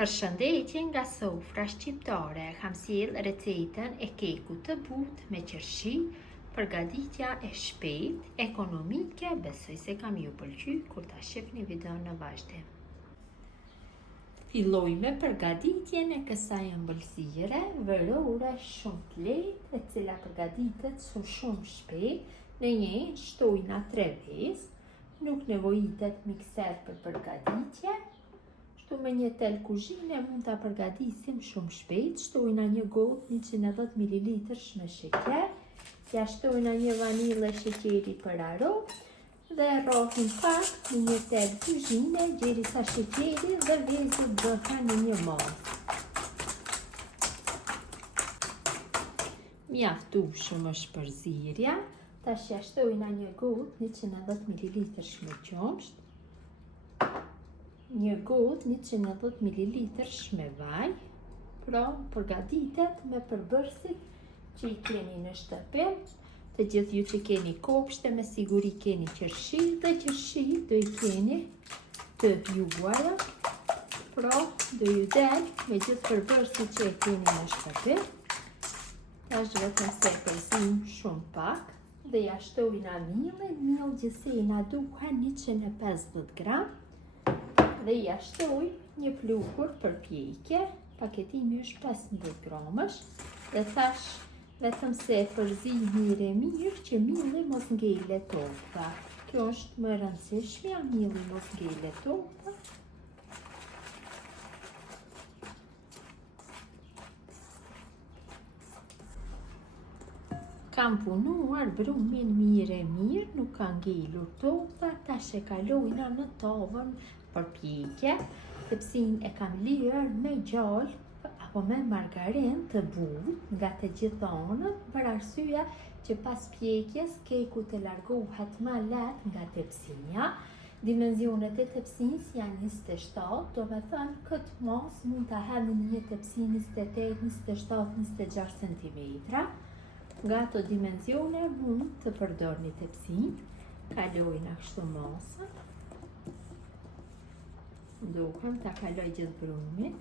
Përshëndetje nga sofra shqiptare, kam sjell recetën e kekut të butë me qershi, përgatitja e shpejtë, ekonomike, besoj se kam ju pëlqy kur ta shihni videon në vazhdim. Filloj me përgatitjen e kësaj ëmbëlsire verore shumë të lehtë, e cila përgatitet shumë shpejt, në një shtojna 3 vezë, nuk nevojitet mikser për përgatitje. Me një tel kuzhine mund ta përgatisim shumë shpejt. Shtojna një gotë 110 ml me sheqer, ja shtojna një vanilë sheqeri për aromë dhe rrohim pak në një tel kuzhine derisa sheqeri dhe vezët bëhen në një masë. Mjaftueshëm është përzierja. Tash ja shtojna një gotë 110 ml me qumësht, një gotë 110 ml me vaj, pra përgatitet me përbërësit që i keni në shtëpi. Të gjithë ju që keni kopshte, me siguri keni qershi dhe qershi do i keni të juguara, pra do ju del me gjithë përbërësit që i keni në shtëpi. Tash vetëm se përzim shumë pak dhe ja shtojna millë gjithsej na duhen 150 gram. Dhe ja shtoj një pluhur për pjekje, paketimi është 15 gramësh, dhe thash vetëm se përzi mirë që milli mos ngele torta. Kjo është më rëndësishmja, milli mos ngele torta. Kam punuar brumin mirë, nuk ka ngelur torta, tash e kalojna në tavën për pjekje. Tepsinë e kam lyer me gjallë apo me margarinë të butë nga të gjitha anët, për arsye që pas pjekjes keku të largohet më lehtë nga tepsia. Dimenzionet e tepsisë janë 27, do me thënë këtë mas mund ta hedhni në një tepsi 28, 27, 26 cm. Nga ato dimensione mund të përdorni tepsinë. Kalojna kështu masën. Duhem ta kaloj gjithë brumin.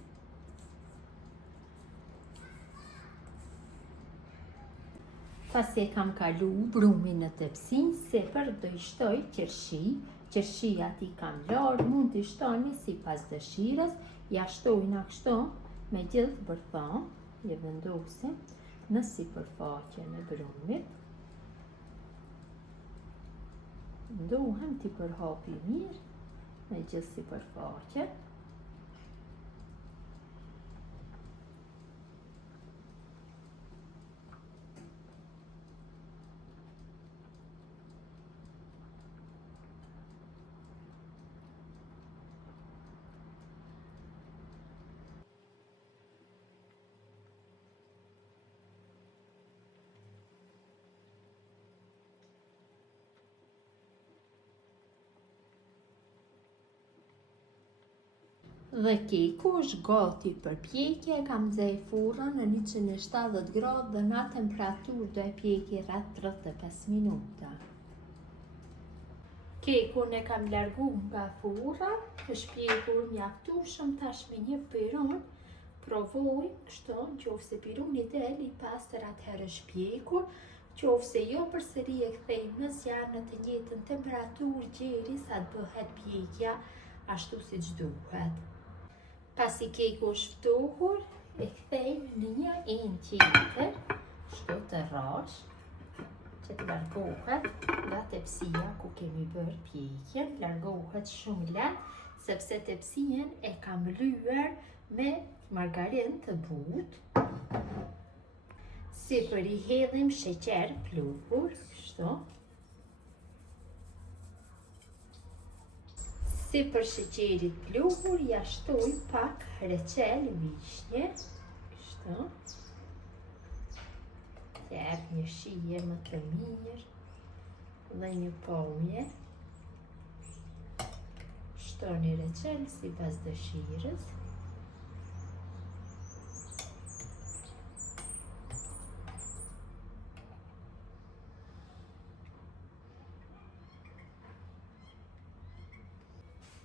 Pasi e kam kalu brumin në tepsinë, sipër do i shtoj qershi. Qershia ti kam larë, mund t'i shtoni sipas dëshirës. Ja shtojna kështu me gjithë bërtham, je vendosim në sipërfaqen e brumit. Duhem t'i përhapi mirë me gjithë sipërfaqen. Dhe keku është gati për pjekje. Kam nxjerr furrën në 170 gradë dhe në temperaturë do e pjeki rreth 35 minuta. Kekun e kam largu nga furra, është pjekur mjaftueshëm. Tash me një piron provoj kështu, nëse piruni del i pastër atëherë është pjekur, nëse jo përsëri e kthej në zjarr në të njëjtën temperaturë derisa të bëhet pjekja ashtu siç duhet. Pasi keku është ftohur, e kthejmë në një enë tjetër, kështu të rrash, që të largohet nga tepsia ku kemi bërë pjekjen. Largohet shumë lehtë, sepse tepsien e kam lyer me margarinë të butë. Sipër i hedhim sheqer pluhur, kështu. Sipër sheqerit pluhur ja shtoj pak reçel vishnje, kështu. Jep një shije më të mirë dhe një pamje. Shtoni reçel sipas dëshirës.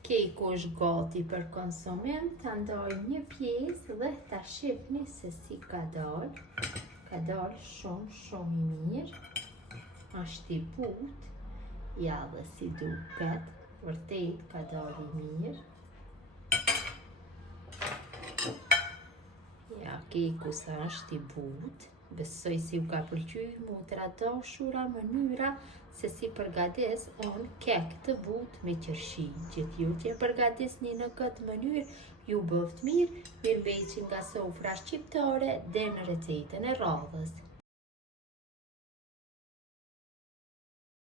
Keku është gati për konsumim, ta ndaj një pjesë dhe ta shihni se si ka dalë. Ka dalë shumë i mirë. Është i butë. Ja dhe si duket. Vërtet ka dalë i mirë. Ja, keku sa është i butë. Besoj si u ka pëlqyer motra dashura mënyra se si përgatis unë kek të butë me qërshi. Gjithë ju që përgatisni në këtë mënyrë, ju bëft mirë, mirëmbëjtje nga sofra shqiptare dhe në recetën e radhës.